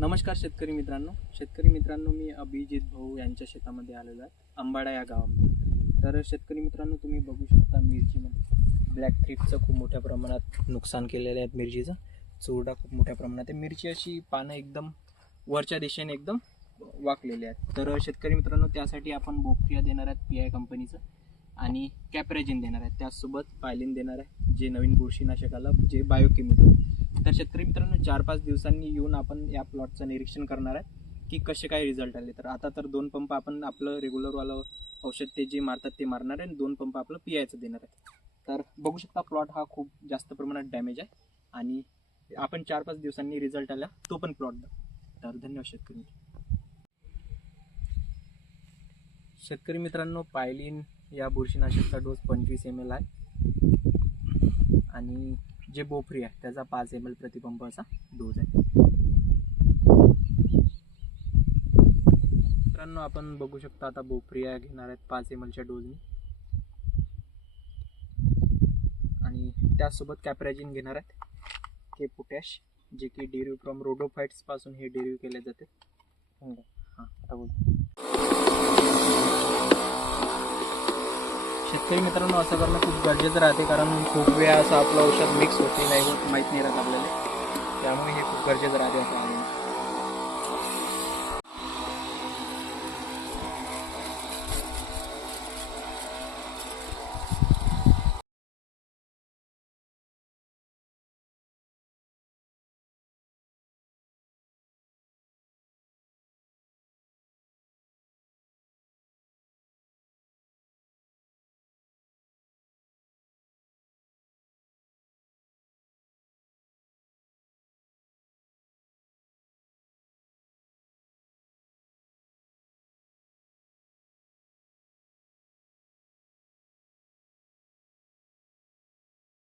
नमस्कार शेतकरी मित्रांनो, मी अभिजित भाऊ यांच्या शेतामध्ये आलेलो आहे, अंबाडा या गावामध्ये. तर शेतकरी मित्रांनो, तुम्ही बघू शकता मिरचीमध्ये ब्लॅक थ्रिप्सचं खूप मोठ्या प्रमाणात नुकसान केलेलं आहे. मिरचीचं चुरडा खूप मोठ्या प्रमाणात आहे. मिरची अशी पानं एकदम वरच्या दिशेने एकदम वाकलेले आहेत. तर शेतकरी मित्रांनो, त्यासाठी आपण बोफ्रिया देणार आहेत PI कंपनीचं आणि कॅप्रेजिन देणार आहे, त्याचसोबत पायलिन देणार आहे, जे नवीन बुरशीनाशक आलं, जे बायोकेमिकल. तर शेतकरी मित्रांनो, 4-5 दिवसांनी येऊन आपण या प्लॉटचं निरीक्षण करणार आहे की कसे काय रिझल्ट आले. तर आता तर 2 पंप आपण आपलं रेग्युलरवालं औषध ते जे मारतात ते मारणार आहे आणि 2 पंप आपलं PIचं देणार आहे. तर बघू शकता प्लॉट हा खूप जास्त प्रमाणात डॅमेज आहे आणि आपण 4-5 दिवसांनी रिझल्ट आला तो पण प्लॉट द्या. तर धन्यवाद शेतकरी मित्रांनो, पायलिन या बुरशीनाशकचा डोस 25 ml आहे आणि जे बोफ्री आहे त्याचा 5 ml प्रतिपंप असा डोस आहे. मित्रांनो, आपण बघू शकता आता बोफ्रिया घेणार आहेत 5 mlच्या डोजनी आणि त्यासोबत कॅप्रेजिन घेणार आहेत, के पोटॅश, जे की डेरिव्ह फ्रॉम रोडोफाइट्स पासून हे डेरिव्ह केले जाते. आता बोल शेतकरी मित्रांनो, असं करणं खूप गरजेचं राहते, कारण खूप वेळा असं आपलं औषध मिक्स होते नाही होत माहीत नाही राहत आपल्याला, त्यामुळे हे खूप गरजेचं राहते असं.